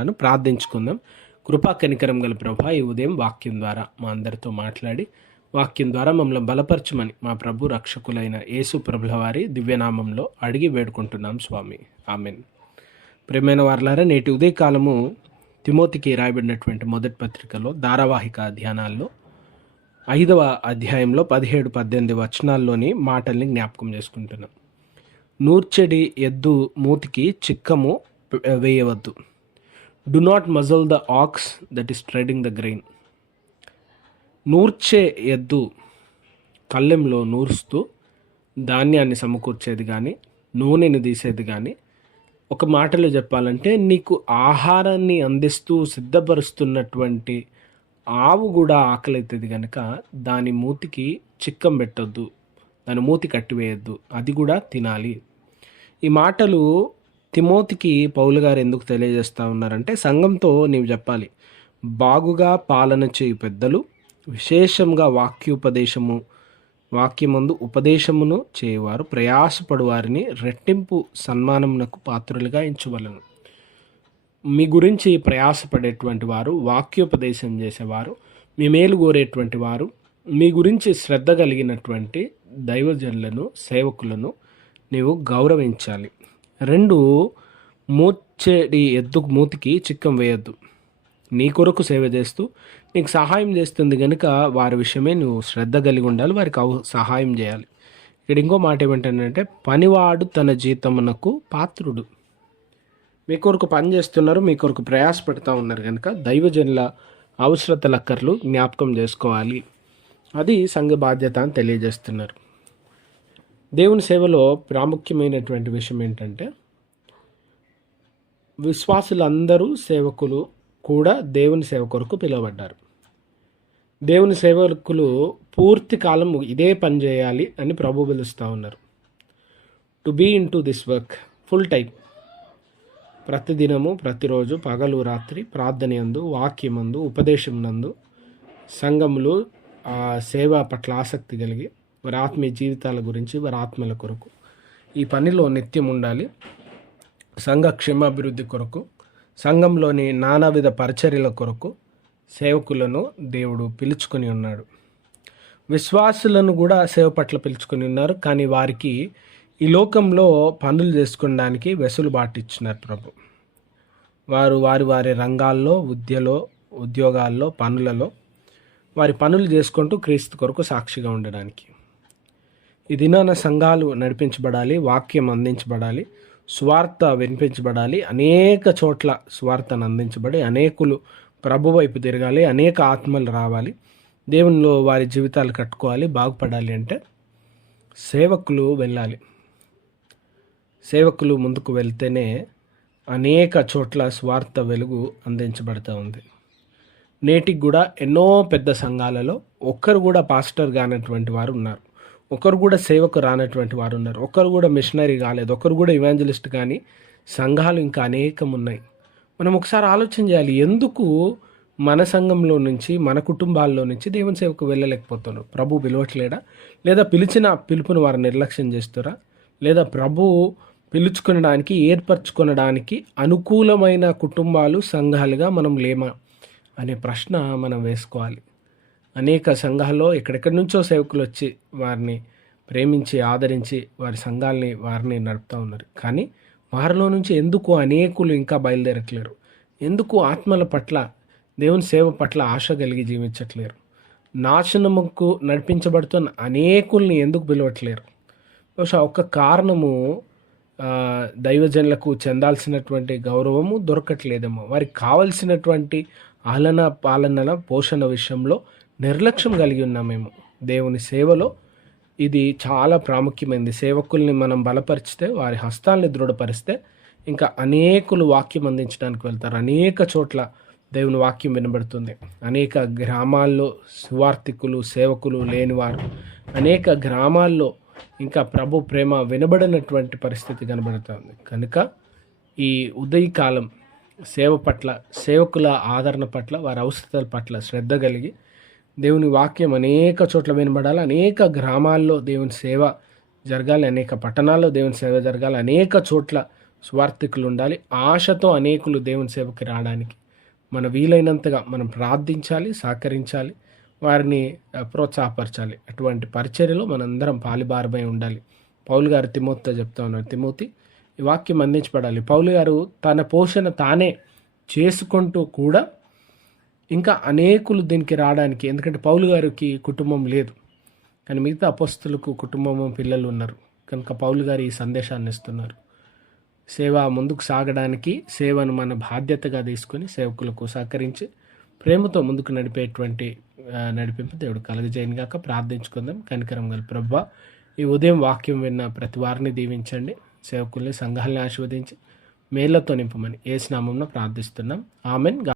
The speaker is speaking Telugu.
అనుకుంటున్నాను ప్రార్థించుకుందాం. కృపా కనికరం గల ప్రభా ఈ ఉదయం వాక్యం ద్వారా మా అందరితో మాట్లాడి వాక్యం ద్వారా మమ్మల్ని బలపరచమని మా ప్రభు రక్షకులైన యేసు ప్రభుల వారి దివ్యనామంలో అడిగి వేడుకుంటున్నాం స్వామి. ఆమెన్. ప్రేమైన వారులారా నేటి ఉదయకాలము తిమోతికి రాయబడినటువంటి మొదటి పత్రికలో ధారావాహిక అధ్యయనాల్లో ఐదవ అధ్యాయంలో పదిహేడు పద్దెనిమిది వచనాల్లోని మాటల్ని జ్ఞాపకం చేసుకుంటున్నాం. నూర్చెడి ఎద్దు మూతికి చిక్కము వేయవద్దు do not muzzle the ox that is treading the grain నూర్చే ఎద్దు కళ్ళెంలో నూరుస్తూ ధాన్యాన్ని సమకూర్చేది కానీ నూనెని తీసేది కానీ ఒక మాటలో చెప్పాలంటే నీకు ఆహారాన్ని అందిస్తూ సిద్ధపరుస్తున్నటువంటి ఆవు కూడా ఆకలి కనుక దాని మూతికి చిక్కం పెట్టొద్దు దాని మూతి కట్టివేయద్దు అది కూడా తినాలి. ఈ మాటలు తిమోతికి పౌలు గారు ఎందుకు తెలియజేస్తూ ఉన్నారంటే సంఘంతో నీవు చెప్పాలి. బాగుగా పాలన చేయు పెద్దలు విశేషంగా వాక్యోపదేశము వాక్యమందు ఉపదేశమును చేయవారు ప్రయాసపడు వారిని రెట్టింపు సన్మానమునకు పాత్రులుగా ఎంచవలను. మీ గురించి ప్రయాసపడేటువంటి వారు వాక్యోపదేశం చేసేవారు మీ మేలు కోరేటువంటి వారు మీ గురించి శ్రద్ధ కలిగినటువంటి దైవజనులను సేవకులను నీవు గౌరవించాలి. రెండు మూచెడి ఎద్దుకు మూతికి చిక్కం వేయద్దు. నీ కొరకు సేవ చేస్తూ నీకు సహాయం చేస్తుంది కనుక వారి విషయమే నువ్వు శ్రద్ధ కలిగి ఉండాలి వారికి అవ సహాయం చేయాలి. ఇక్కడ ఇంకో మాట ఏమిటంటే పనివాడు తన జీతమునకు పాత్రుడు. మీ కొరకు పని చేస్తున్నారు మీ కొరకు ప్రయాసపెడతా ఉన్నారు కనుక దైవజనుల అవసరత లక్కర్లు జ్ఞాపకం చేసుకోవాలి. అది సంఘ బాధ్యత అని తెలియజేస్తున్నారు. దేవుని సేవలో ప్రాముఖ్యమైనటువంటి విషయం ఏంటంటే విశ్వాసులందరూ సేవకులు కూడా దేవుని సేవ కొరకు పిలువబడ్డారు. దేవుని సేవకులు పూర్తి కాలం ఇదే పని చేయాలి అని ప్రభు పిలుస్తూ ఉన్నారు. To be into this work full time ప్రతిదినము ప్రతిరోజు పగలు రాత్రి ప్రార్థన యందు వాక్యమందు ఉపదేశం నందు సంఘములు ఆ సేవ పట్ల ఆసక్తి కలిగి వారి ఆత్మీయ జీవితాల గురించి వారి ఆత్మల కొరకు. ఈ పనిలో నిత్యం ఉండాలి. సంఘ క్షేమాభివృద్ధి కొరకు సంఘంలోని నానావిధ పరిచర్యల కొరకు సేవకులను దేవుడు పిలుచుకొని ఉన్నాడు. విశ్వాసులను కూడా సేవ పట్ల పిలుచుకొని ఉన్నారు. కానీ వారికి ఈ లోకంలో పనులు చేసుకోవడానికి వెసులుబాటు ఇచ్చినారు ప్రభు. వారు వారి వారి రంగాల్లో విద్యలో ఉద్యోగాల్లో పనులలో వారి పనులు చేసుకుంటూ క్రీస్తు కొరకు సాక్షిగా ఉండడానికి. ఈ దినాన సంఘాలు నడిపించబడాలి వాక్యం అందించబడాలి స్వార్థ వినిపించబడాలి అనేక చోట్ల స్వార్థను అందించబడి అనేకులు ప్రభు వైపు తిరగాలి అనేక ఆత్మలు రావాలి దేవునిలో వారి జీవితాలు కట్టుకోవాలి బాగుపడాలి అంటే సేవకులు వెళ్ళాలి. సేవకులు ముందుకు వెళ్తేనే అనేక చోట్ల స్వార్థ వెలుగు అందించబడుతూ ఉంది. నేటికి కూడా ఎన్నో పెద్ద సంఘాలలో ఒక్కరు కూడా పాస్టర్ కానటువంటి వారు ఉన్నారు. ఒకరు కూడా సేవకు రానటువంటి వారు ఉన్నారు. ఒకరు కూడా మిషనరీ కాలేదు. ఒకరు కూడా ఇవాంజలిస్ట్ కానీ సంఘాలు ఇంకా అనేకం ఉన్నాయి. మనం ఒకసారి ఆలోచన చేయాలి ఎందుకు మన సంఘంలో నుంచి మన కుటుంబాల్లో నుంచి దేవుని సేవకు వెళ్ళలేకపోతున్నారు? ప్రభు పిలవట్లేడా? లేదా పిలిచిన పిలుపును వారు నిర్లక్ష్యం చేస్తారా? లేదా ప్రభు పిలుచుకునడానికి ఏర్పరచుకొనడానికి అనుకూలమైన కుటుంబాలు సంఘాలుగా మనం లేమా? అనే ప్రశ్న మనం వేసుకోవాలి. అనేక సంఘాల్లో ఎక్కడెక్కడి నుంచో సేవకులు వచ్చి వారిని ప్రేమించి ఆదరించి వారి సంఘాలని వారిని నడుపుతూ ఉన్నారు. కానీ వారిలో నుంచి ఎందుకు అనేకులు ఇంకా బయలుదేరట్లేరు? ఎందుకు ఆత్మల పట్ల దేవుని సేవ పట్ల ఆశ కలిగి జీవించట్లేరు? నాశనముకు నడిపించబడుతున్న అనేకుల్ని ఎందుకు పిలవట్లేరు? బహుశా ఒక కారణము దైవజనులకు చెందాల్సినటువంటి గౌరవము దొరకట్లేదేమో. వారికి కావలసినటువంటి ఆలన పాలనల పోషణ విషయంలో నిర్లక్ష్యం కలిగి ఉన్నాం మేము. దేవుని సేవలో ఇది చాలా ప్రాముఖ్యమైనది సేవకుల్ని మనం బలపరిచితే వారి హస్తాల్ని దృఢపరిస్తే ఇంకా అనేకులు వాక్యం అందించడానికి వెళ్తారు. అనేక చోట్ల దేవుని వాక్యం వినబడుతుంది. అనేక గ్రామాల్లో సువార్థికులు సేవకులు లేనివారు అనేక గ్రామాల్లో ఇంకా ప్రభు ప్రేమ వినబడినటువంటి పరిస్థితి కనబడుతుంది. కనుక ఈ ఉదయకాలం సేవ పట్ల సేవకుల ఆదరణ పట్ల వారి అవసరాల పట్ల శ్రద్ధ కలిగి దేవుని వాక్యం అనేక చోట్ల వినబడాలి అనేక గ్రామాల్లో దేవుని సేవ జరగాలి అనేక పట్టణాల్లో దేవుని సేవ జరగాలి అనేక చోట్ల స్వార్థికులు ఉండాలి ఆశతో అనేకులు దేవుని సేవకి రావడానికి. మన వీలైనంతగా మనం ప్రార్థించాలి సహకరించాలి వారిని ప్రోత్సాహపరచాలి. అటువంటి పరిచర్యలో మనందరం పాలిబారమై ఉండాలి. పౌలు గారు తిమోతితో చెప్తా ఉన్నారు తిమోతి ఈ వాక్యం అందించబడాలి. పౌలు గారు తన పోషణ తానే చేసుకుంటూ కూడా ఇంకా అనేకులు దీనికి రావడానికి ఎందుకంటే పౌలు గారికి కుటుంబం లేదు. కానీ మిగతా అపస్తులకు కుటుంబము పిల్లలు ఉన్నారు. కనుక పౌలు గారు ఈ సందేశాన్ని ఇస్తున్నారు. సేవ ముందుకు సాగడానికి సేవను మన బాధ్యతగా తీసుకొని సేవకులకు సహకరించి ప్రేమతో ముందుకు నడిపేటువంటి నడిపింపు దేవుడు కలగజేయను గాక. ప్రార్థించుకుందాం. కనికరం గల ప్రభ ఈ ఉదయం వాక్యం విన్న ప్రతి వారిని దీవించండి. సేవకుల్ని సంఘాలని ఆశీర్వదించి మేళ్ళతో నింపమని ఏ స్నామంలో ప్రార్థిస్తున్నాం. ఆమెన్.